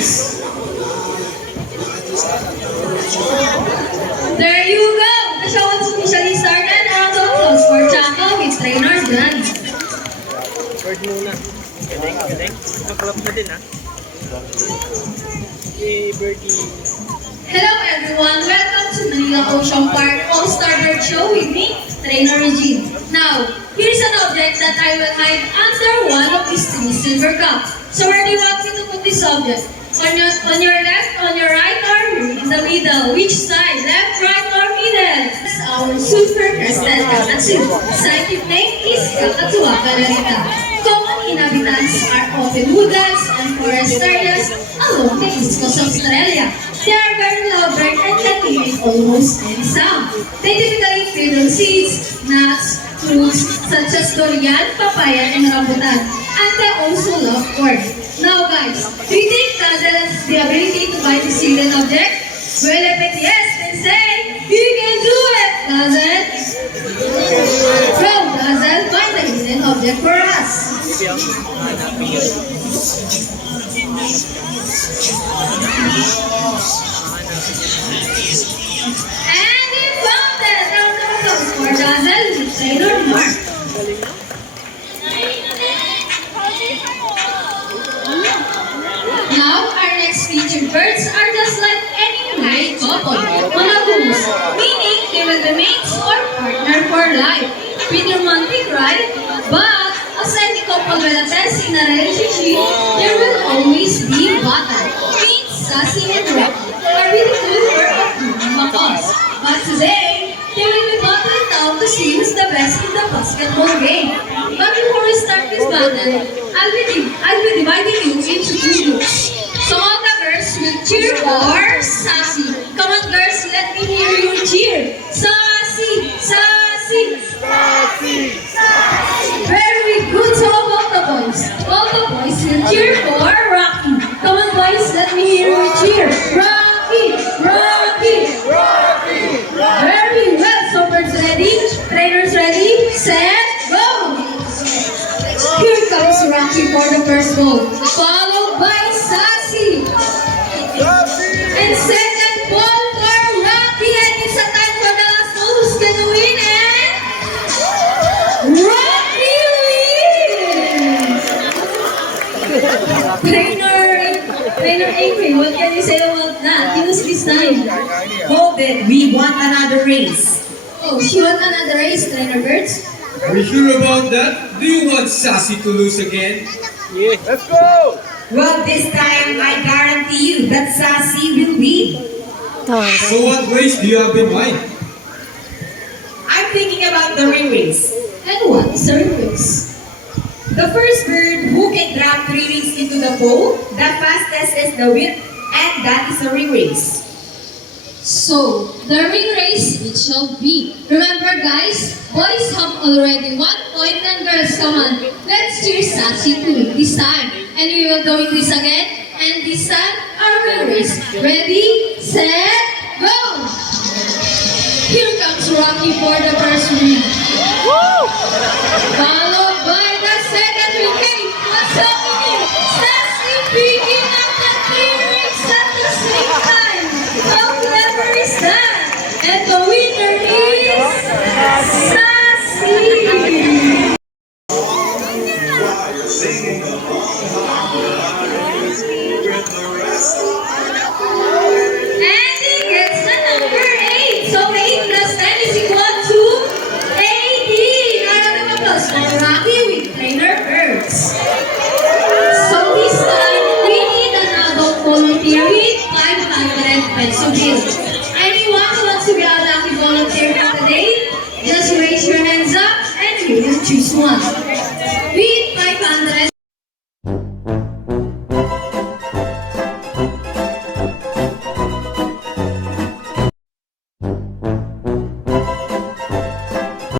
please. There you go! The show was officially started. Round of applause for Chaco with trainers Granny. Bird muna. Galing, galing. Naklap na din, ha? Yay, birdie. Hello everyone! Welcome to Manila Ocean Park All-Star Bird Show with me, Trainer Regine. Now, here's an object that I will hide under one of these three silver cups. So where do you want me to put this object? On your left, on your right, or in the middle? Which side? Left, right, or middle? That's our super crested kakatsu. Scientific name is Kakatuwa galarita. Common inhabitants are often woodlands and forest areas along the east coast of Australia. They are very loud-bird and can make almost any sound. They typically feed on seeds, nuts, fruits such as durian, papaya, and rambutan. And they also love corn. Now guys, do you think Dazzle has the ability to find this hidden object? Well, if it's yes, then say, you can do it, Dazzle! Go, Dazzle, find the hidden object for us. And we found it! Round of applause for Dazzle with Trainer Mark. Now, our next featured birds are just like any married couple, monogamous, meaning they will be mates or partner for life. Pretty romantic, right? But, as any couple will attest in a relationship, there will always be battle. Means Sassy and Rocky are really good for a human cause. But today, they will be battling out to see who's the best in the basketball game. But before we start this battle, I'll be dividing you into two groups. So all the girls will cheer for Sassy. Come on girls, let me hear you cheer. Sassy! Sassy! Sassy! Very good. So how about the boys? All the boys will cheer for Rocky. Come on boys, let me hear you cheer. Rocky! Rocky! Rocky! Very well. So birds ready? Trainers ready? Set, go! Here comes Rocky for the first ball, followed by Sassy. And second ball for Rocky, and it's a time for the last ball. Who's gonna win? And Rocky wins! Trainer Avery, what can you say about that? He was this time. Hope that we want another race. Oh, she won another race, Trainer Birds. Are you sure about that? Do you want Sassy to lose again? Yeah. Let's go! Well, this time I guarantee you that Sassy will win. So what race do you have in mind? I'm thinking about the ring race. And what is a race? The first bird who can drop 3 rings into the bowl, the fastest is the winner, and that is a ring race. So, the ring race it shall be. Remember guys, boys have already 1 point and girls, come on. Let's cheer Sassy to win this time. And we will doing this again. And this time, our ring race. Ready, set, go! Here comes Rocky for the first ring. Followed by the second ring. Hey, what's happening? Sassy picking up the 3 rings at the same time. How clever is that? And the winner is Sassy! And he gets the number 8. So 8 plus 10 is equal to 18. Round of applause for Rocky with Trainer Birds. So this time, we need an adult volunteer with 500 peso bill. Anyone who wants to be a lucky volunteer for the day, just raise your hands up and we will choose one.